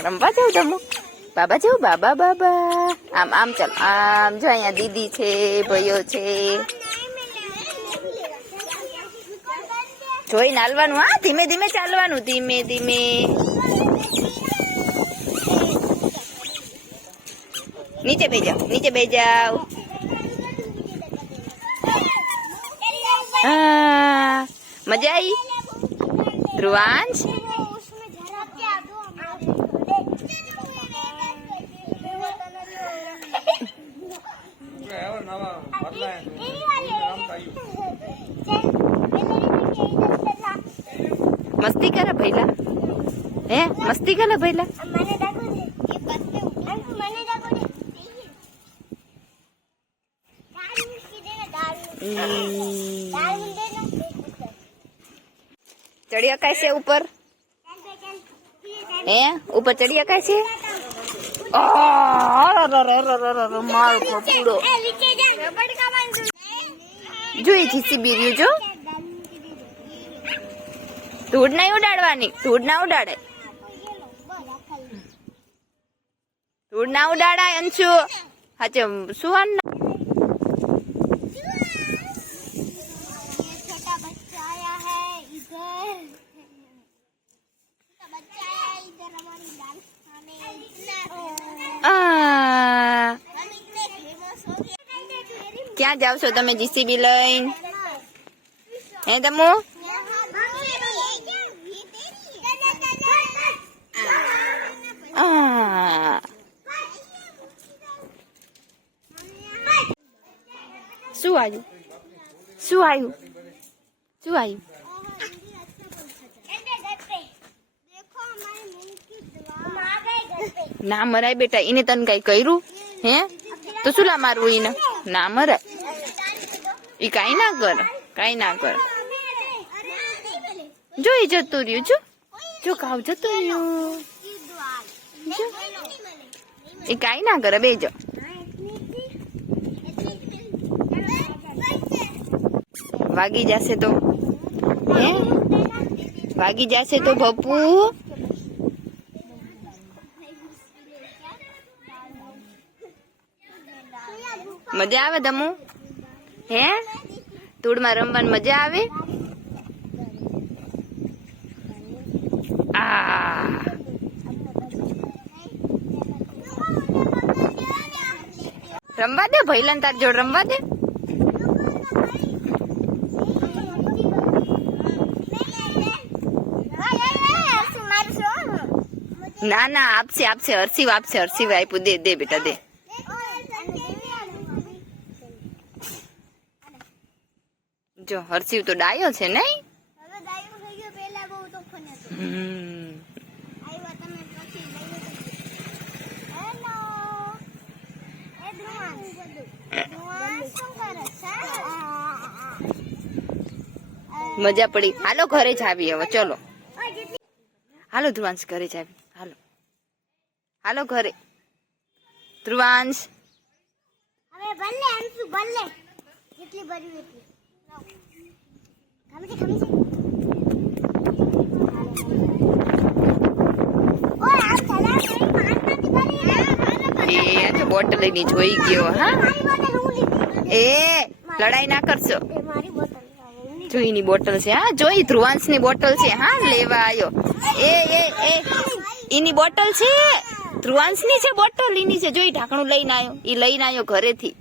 રમવા જાવ તમે બાબા જાવ બાબા બાબા આમ આમ ચાલ આમ જો અહીંયા દીદી છે ભાઈઓ છે જોઈ નાલવાનું હા ધીમે ધીમે ચાલવાનું ધીમે ધીમે નીચે બે જાવ મજા આવી ધ્રુવાંશ મસ્તી કરે ભૈલા હે મસ્તી કરે ભૈલા ચડી શકાય છે ઉપર હે ઉપર ચડી શકાય છે મારો પૂરો જોઈ જીસીબી રહ્યું જો ધૂળ નહીં ઉડાડવાની ધૂળ ના ઉડાડે ધૂળ ના ઉડાડાય અંશુ હાચે સુહાન ક્યાં જાવ છો તમે જીસીબી લઈને હે તમો શું આવ્યું શું આવ્યું શું આવ્યું ના મરાય બેટા એને તને કઈ કર્યું હે તો શું લા મારવું એને ના મરાય એ કઈ ના કર જો એ જતું રહ્યું જો કાવ જતું રહ્યું એ કઈ ના કરે બેજો વાગી જશે તો હે વાગી જશે તો બપુ મજા આવે તમુ હે ધૂળમાં રમવાની મજા આવે રમવા દે ભૈલાન તાર જોડ રમવા દે ના ના આપશે હર્ષિવ આપ્યું દે બેટા દે જો હર્ષિવ તો ડાયો છે નઈ મજા પડી હાલો ઘરે જ આવી હવે ચલો હાલો ધ્રુવાંશ ઘરે જ આવી હાલો ઘરે ધ્રુવાંશ બોટલ લઈને જોઈ ગયો હા એ લડાઈ ના કરશો જોઈની બોટલ છે હા જોઈ ધ્રુવાંશ ની બોટલ છે હા લેવા આવ્યો એ એની બોટલ છે ધ્રુવાંશ ની છે બોટલ એની છે જોઈ ઢાંકણું લઈને આવ્યો ઘરેથી